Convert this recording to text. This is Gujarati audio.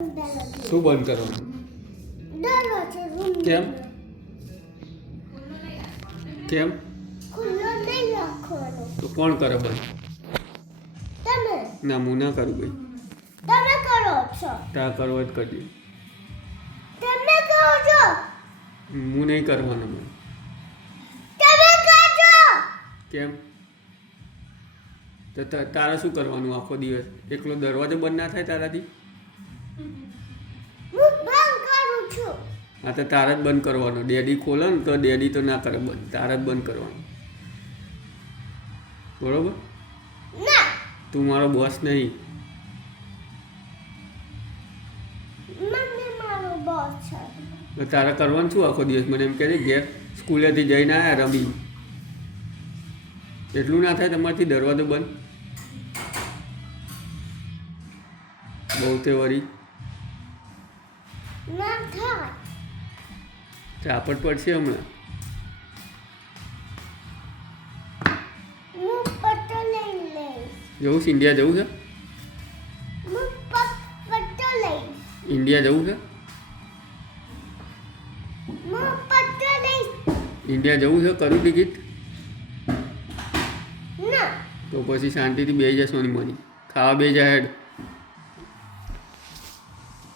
શું બંધ કરવાનું? કેમ કેમ તો કોણ કરે બંધ? ના હું ના કરું ભાઈ. તા કરો જ કરજે. હું નહીં કરવાનો બંધ. કેમ તો તારા શું કરવાનું આખો દિવસ? એકલો દરવાજો બંધ ના થાય તારાથી? હા તો તારા જ બંધ કરવાનો. ડેડી ખોલે ને તો ડેડી તો ના કરે બંધ, તારા જ બંધ કરવાનું. બરોબર? તું મારો બોસ નહીં. તો તારે કરવાનું શું આખો દિવસ? મને એમ કહે છે ઘેર સ્કૂલેથી જઈને આવ્યા રમી, એટલું ના થાય તમારથી દરવાજો બંધ? બહુ તે વળી ચાપટ પડશે હમણાં. જવું છે ઇન્ડિયા? જવું છે ઇન્ડિયા? જવું છે ઇન્ડિયા? જવું છે? કરું ટિકિટ? તો પછી શાંતિથી બેસી જશો ની મની ખાવા બે જાય હેડ.